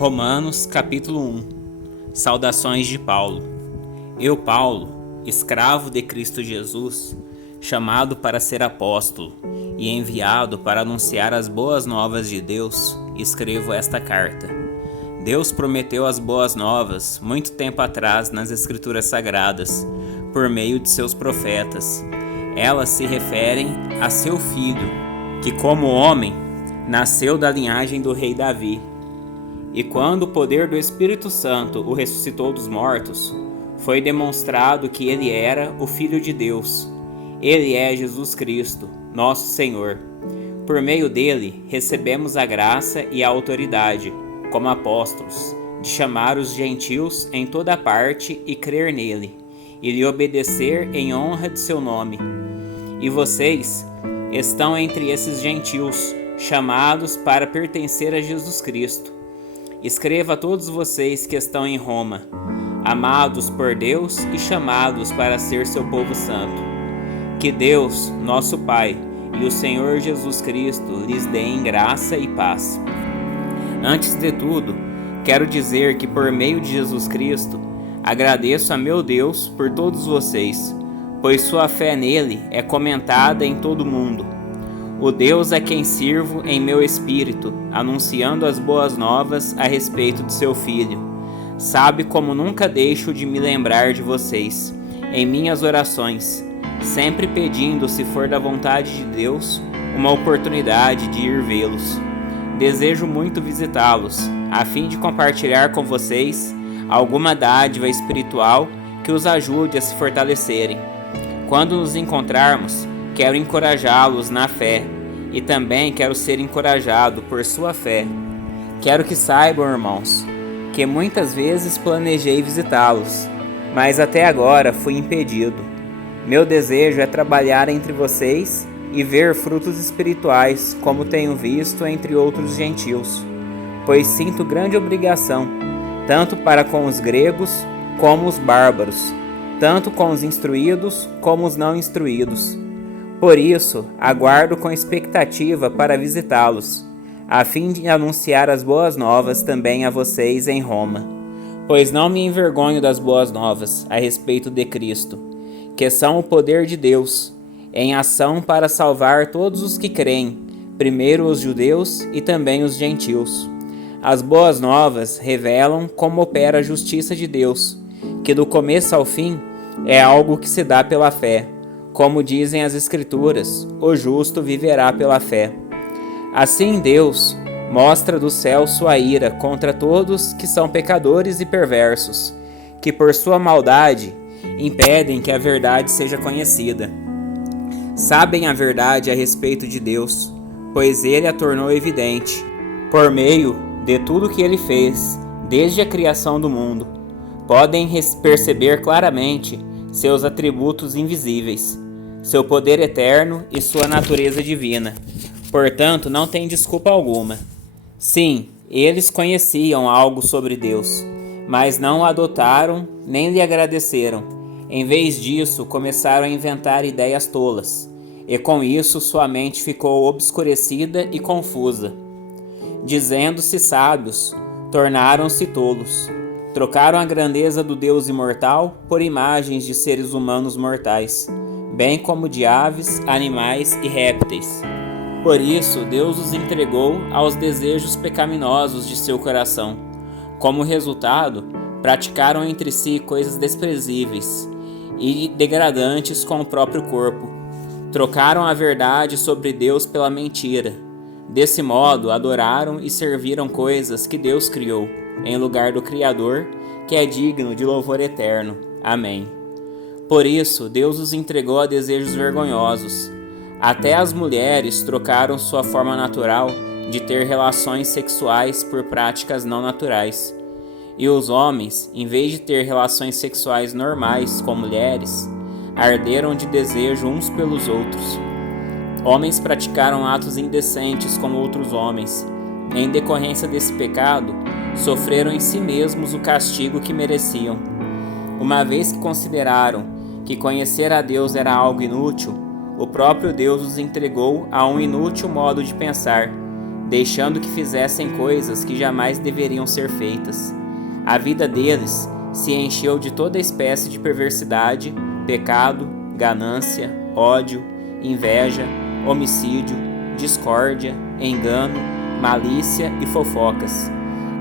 Romanos capítulo 1. Saudações de Paulo. Eu, Paulo, escravo de Cristo Jesus, chamado para ser apóstolo e enviado para anunciar as boas novas de Deus, escrevo esta carta. Deus prometeu as boas novas muito tempo atrás nas Escrituras Sagradas, por meio de seus profetas. Elas se referem a seu Filho, que como homem, nasceu da linhagem do rei Davi. E quando o poder do Espírito Santo o ressuscitou dos mortos, foi demonstrado que ele era o Filho de Deus. Ele é Jesus Cristo, nosso Senhor. Por meio dele, recebemos a graça e a autoridade, como apóstolos, de chamar os gentios em toda parte e crer nele, e lhe obedecer em honra de seu nome. E vocês estão entre esses gentios, chamados para pertencer a Jesus Cristo. Escreva a todos vocês que estão em Roma, amados por Deus e chamados para ser seu povo santo. Que Deus, nosso Pai, e o Senhor Jesus Cristo lhes deem graça e paz. Antes de tudo, quero dizer que por meio de Jesus Cristo, agradeço a meu Deus por todos vocês, pois sua fé nele é comentada em todo o mundo. O Deus a quem sirvo em meu espírito, anunciando as boas novas a respeito de seu Filho, sabe como nunca deixo de me lembrar de vocês, em minhas orações, sempre pedindo, se for da vontade de Deus, uma oportunidade de ir vê-los. Desejo muito visitá-los, a fim de compartilhar com vocês alguma dádiva espiritual que os ajude a se fortalecerem. Quando nos encontrarmos, quero encorajá-los na fé e também quero ser encorajado por sua fé. Quero que saibam, irmãos, que muitas vezes planejei visitá-los, mas até agora fui impedido. Meu desejo é trabalhar entre vocês e ver frutos espirituais, como tenho visto entre outros gentios, pois sinto grande obrigação, tanto para com os gregos como os bárbaros, tanto com os instruídos como os não instruídos. Por isso, aguardo com expectativa para visitá-los, a fim de anunciar as boas novas também a vocês em Roma. Pois não me envergonho das boas novas a respeito de Cristo, que são o poder de Deus, em ação para salvar todos os que creem, primeiro os judeus e também os gentios. As boas novas revelam como opera a justiça de Deus, que do começo ao fim é algo que se dá pela fé. Como dizem as Escrituras, o justo viverá pela fé. Assim Deus mostra do céu sua ira contra todos que são pecadores e perversos, que por sua maldade impedem que a verdade seja conhecida. Sabem a verdade a respeito de Deus, pois ele a tornou evidente, por meio de tudo que ele fez, desde a criação do mundo. Podem perceber claramente seus atributos invisíveis, seu poder eterno e sua natureza divina. Portanto, não tem desculpa alguma. Sim, eles conheciam algo sobre Deus, mas não o adotaram nem lhe agradeceram. Em vez disso, começaram a inventar ideias tolas, e com isso sua mente ficou obscurecida e confusa. Dizendo-se sábios, tornaram-se tolos. Trocaram a grandeza do Deus imortal por imagens de seres humanos mortais, bem como de aves, animais e répteis. Por isso, Deus os entregou aos desejos pecaminosos de seu coração. Como resultado, praticaram entre si coisas desprezíveis e degradantes com o próprio corpo. Trocaram a verdade sobre Deus pela mentira. Desse modo, adoraram e serviram coisas que Deus criou, em lugar do Criador, que é digno de louvor eterno. Amém. Por isso, Deus os entregou a desejos vergonhosos. Até as mulheres trocaram sua forma natural de ter relações sexuais por práticas não naturais. E os homens, em vez de ter relações sexuais normais com mulheres, arderam de desejo uns pelos outros. Homens praticaram atos indecentes com outros homens. Em decorrência desse pecado, sofreram em si mesmos o castigo que mereciam. Uma vez que consideraram que conhecer a Deus era algo inútil, o próprio Deus os entregou a um inútil modo de pensar, deixando que fizessem coisas que jamais deveriam ser feitas. A vida deles se encheu de toda espécie de perversidade, pecado, ganância, ódio, inveja, homicídio, discórdia, engano, malícia e fofocas.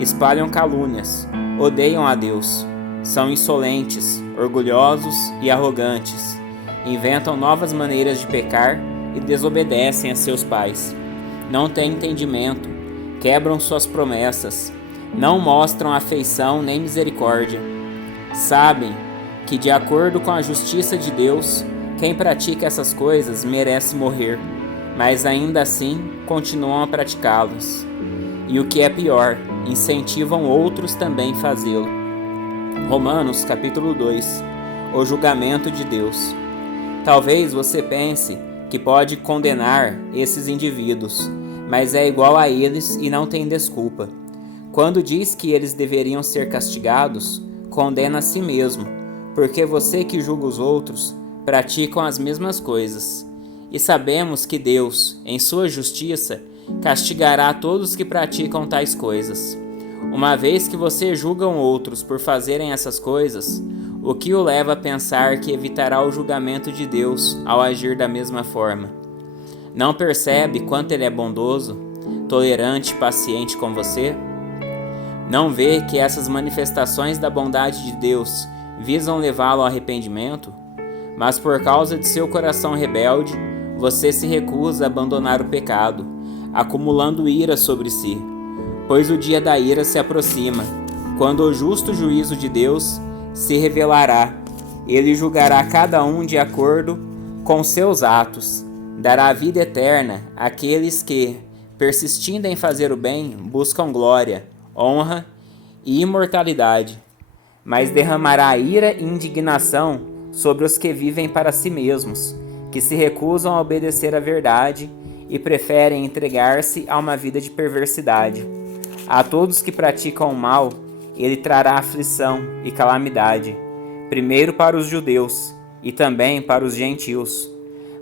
Espalham calúnias, odeiam a Deus, são insolentes, orgulhosos e arrogantes, inventam novas maneiras de pecar e desobedecem a seus pais. Não têm entendimento, quebram suas promessas, não mostram afeição nem misericórdia. Sabem que, de acordo com a justiça de Deus, quem pratica essas coisas merece morrer, mas ainda assim continuam a praticá-las. E o que é pior, incentivam outros também a fazê-lo. Romanos capítulo 2. O julgamento de Deus. Talvez você pense que pode condenar esses indivíduos, mas é igual a eles e não tem desculpa. Quando diz que eles deveriam ser castigados, condena a si mesmo, porque você que julga os outros praticam as mesmas coisas. E sabemos que Deus, em sua justiça, castigará todos que praticam tais coisas. Uma vez que você julga outros por fazerem essas coisas, o que o leva a pensar que evitará o julgamento de Deus ao agir da mesma forma? Não percebe quanto ele é bondoso, tolerante e paciente com você? Não vê que essas manifestações da bondade de Deus visam levá-lo ao arrependimento? Mas por causa de seu coração rebelde, você se recusa a abandonar o pecado, acumulando ira sobre si. Pois o dia da ira se aproxima, quando o justo juízo de Deus se revelará. Ele julgará cada um de acordo com seus atos, dará a vida eterna àqueles que, persistindo em fazer o bem, buscam glória, honra e imortalidade, mas derramará ira e indignação sobre os que vivem para si mesmos, que se recusam a obedecer à verdade e preferem entregar-se a uma vida de perversidade. A todos que praticam o mal, ele trará aflição e calamidade, primeiro para os judeus e também para os gentios.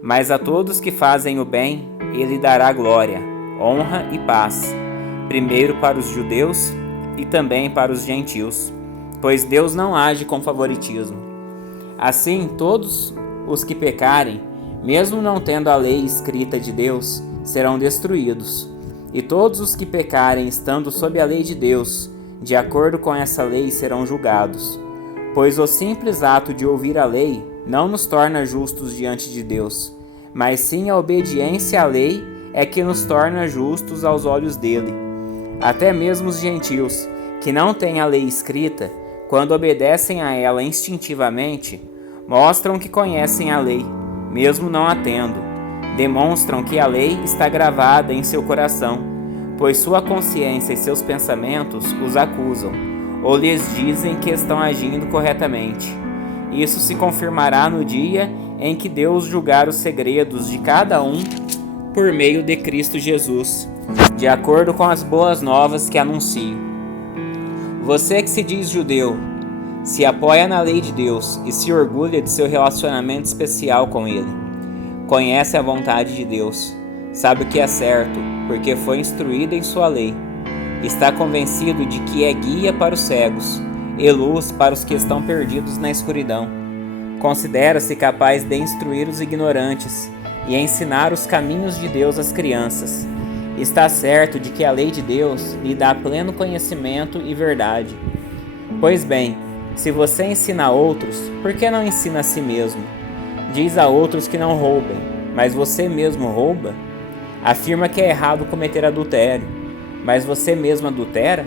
Mas a todos que fazem o bem, ele dará glória, honra e paz, primeiro para os judeus e também para os gentios, pois Deus não age com favoritismo. Assim, todos os que pecarem, mesmo não tendo a lei escrita de Deus, serão destruídos. E todos os que pecarem estando sob a lei de Deus, de acordo com essa lei, serão julgados. Pois o simples ato de ouvir a lei não nos torna justos diante de Deus, mas sim a obediência à lei é que nos torna justos aos olhos dele. Até mesmo os gentios, que não têm a lei escrita, quando obedecem a ela instintivamente, mostram que conhecem a lei, mesmo não a tendo. Demonstram que a lei está gravada em seu coração, pois sua consciência e seus pensamentos os acusam, ou lhes dizem que estão agindo corretamente. Isso se confirmará no dia em que Deus julgar os segredos de cada um por meio de Cristo Jesus, de acordo com as boas novas que anuncio. Você que se diz judeu, se apoia na lei de Deus e se orgulha de seu relacionamento especial com Ele. Conhece a vontade de Deus, sabe o que é certo, porque foi instruído em sua lei. Está convencido de que é guia para os cegos e luz para os que estão perdidos na escuridão. Considera-se capaz de instruir os ignorantes e ensinar os caminhos de Deus às crianças. Está certo de que a lei de Deus lhe dá pleno conhecimento e verdade. Pois bem, se você ensina a outros, por que não ensina a si mesmo? Diz a outros que não roubem, mas você mesmo rouba? Afirma que é errado cometer adultério, mas você mesmo adultera?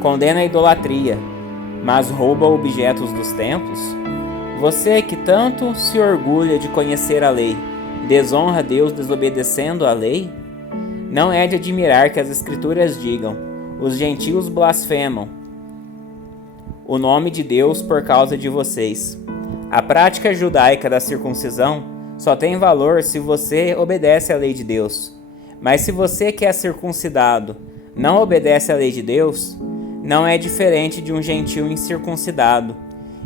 Condena a idolatria, mas rouba objetos dos templos? Você que tanto se orgulha de conhecer a lei, desonra Deus desobedecendo a lei? Não é de admirar que as Escrituras digam: os gentios blasfemam o nome de Deus por causa de vocês. A prática judaica da circuncisão só tem valor se você obedece à lei de Deus. Mas se você que é circuncidado não obedece à lei de Deus, não é diferente de um gentio incircuncidado.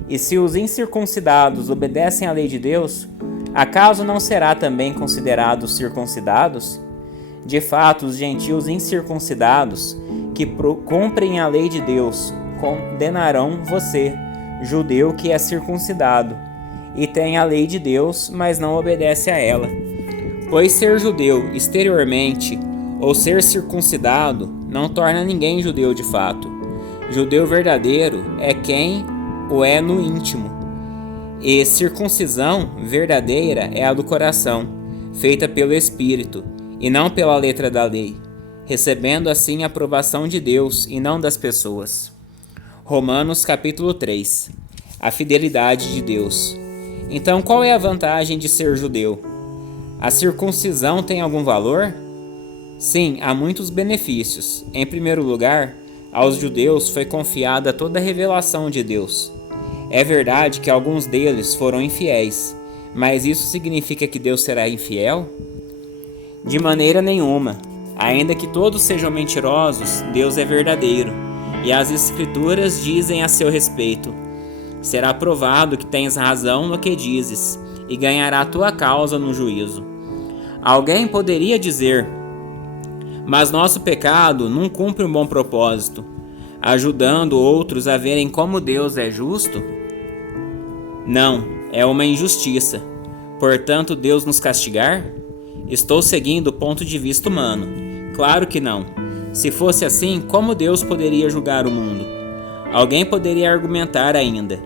E se os incircuncidados obedecem à lei de Deus, acaso não será também considerados circuncidados? De fato, os gentios incircuncidados que cumprem a lei de Deus condenarão você, judeu que é circuncidado, e tem a lei de Deus, mas não obedece a ela. Pois ser judeu exteriormente ou ser circuncidado não torna ninguém judeu de fato. Judeu verdadeiro é quem o é no íntimo. E circuncisão verdadeira é a do coração, feita pelo Espírito, e não pela letra da lei, recebendo assim a aprovação de Deus e não das pessoas. Romanos capítulo 3. A fidelidade de Deus. Então, qual é a vantagem de ser judeu? A circuncisão tem algum valor? Sim, há muitos benefícios. Em primeiro lugar, aos judeus foi confiada toda a revelação de Deus. É verdade que alguns deles foram infiéis, mas isso significa que Deus será infiel? De maneira nenhuma. Ainda que todos sejam mentirosos, Deus é verdadeiro, e as Escrituras dizem a seu respeito: será provado que tens razão no que dizes, e ganhará tua causa no juízo. Alguém poderia dizer: mas nosso pecado não cumpre um bom propósito, ajudando outros a verem como Deus é justo? Não, é uma injustiça. Portanto, Deus nos castigar? Estou seguindo o ponto de vista humano. Claro que não. Se fosse assim, como Deus poderia julgar o mundo? Alguém poderia argumentar ainda: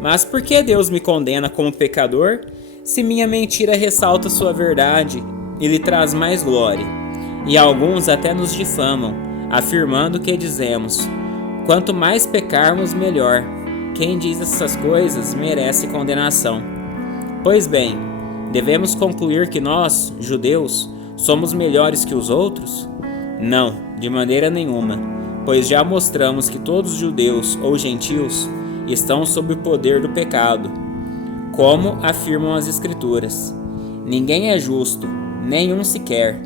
mas por que Deus me condena como pecador, se minha mentira ressalta sua verdade e lhe traz mais glória? E alguns até nos difamam, afirmando que dizemos: quanto mais pecarmos, melhor. Quem diz essas coisas merece condenação. Pois bem, devemos concluir que nós, judeus, somos melhores que os outros? Não, de maneira nenhuma, pois já mostramos que todos os judeus ou gentios estão sob o poder do pecado, como afirmam as Escrituras. Ninguém é justo, nenhum sequer.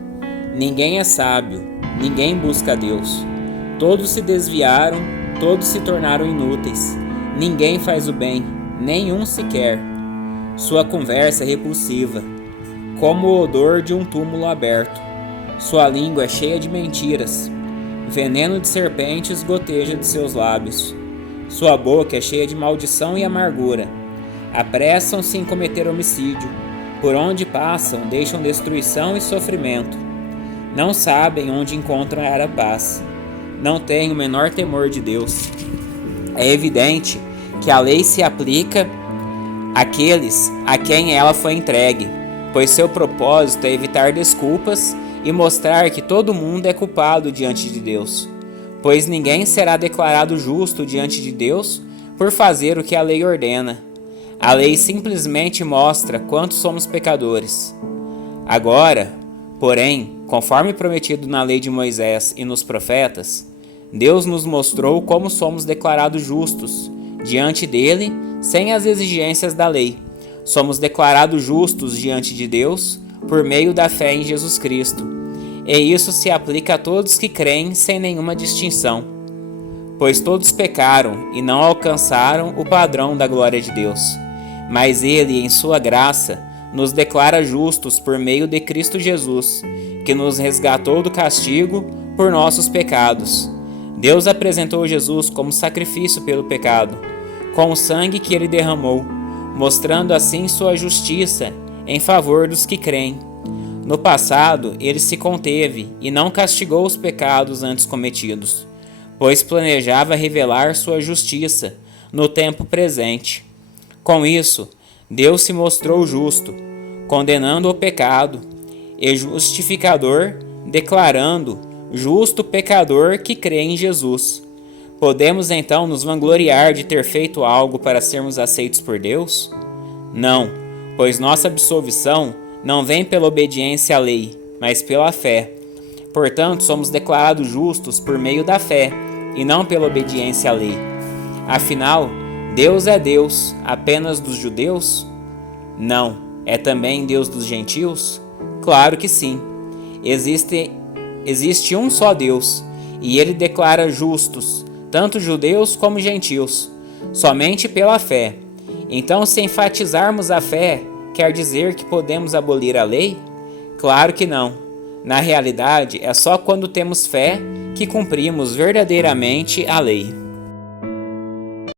Ninguém é sábio, ninguém busca a Deus. Todos se desviaram, todos se tornaram inúteis. Ninguém faz o bem, nenhum sequer. Sua conversa é repulsiva, como o odor de um túmulo aberto. Sua língua é cheia de mentiras. Veneno de serpentes goteja de seus lábios. Sua boca é cheia de maldição e amargura. Apressam-se em cometer homicídio. Por onde passam, deixam destruição e sofrimento. Não sabem onde encontram a paz. Não têm o menor temor de Deus. É evidente que a lei se aplica àqueles a quem ela foi entregue, pois seu propósito é evitar desculpas e mostrar que todo mundo é culpado diante de Deus, pois ninguém será declarado justo diante de Deus por fazer o que a lei ordena. A lei simplesmente mostra quanto somos pecadores. Agora, porém, conforme prometido na lei de Moisés e nos profetas, Deus nos mostrou como somos declarados justos diante dele sem as exigências da lei. Somos declarados justos diante de Deus por meio da fé em Jesus Cristo. E isso se aplica a todos que creem sem nenhuma distinção. Pois todos pecaram e não alcançaram o padrão da glória de Deus. Mas ele, em sua graça, nos declara justos por meio de Cristo Jesus, que nos resgatou do castigo por nossos pecados. Deus apresentou Jesus como sacrifício pelo pecado, com o sangue que ele derramou, mostrando assim sua justiça em favor dos que creem. No passado, ele se conteve e não castigou os pecados antes cometidos, pois planejava revelar sua justiça no tempo presente. Com isso, Deus se mostrou justo, condenando o pecado, e justificador, declarando justo o pecador que crê em Jesus. Podemos então nos vangloriar de ter feito algo para sermos aceitos por Deus? Não, pois nossa absolvição não vem pela obediência à lei, mas pela fé. Portanto, somos declarados justos por meio da fé, e não pela obediência à lei. Afinal, Deus é Deus apenas dos judeus? Não. É também Deus dos gentios? Claro que sim. Existe um só Deus, e ele declara justos, tanto judeus como gentios, somente pela fé. Então, se enfatizarmos a fé, quer dizer que podemos abolir a lei? Claro que não. Na realidade, é só quando temos fé que cumprimos verdadeiramente a lei.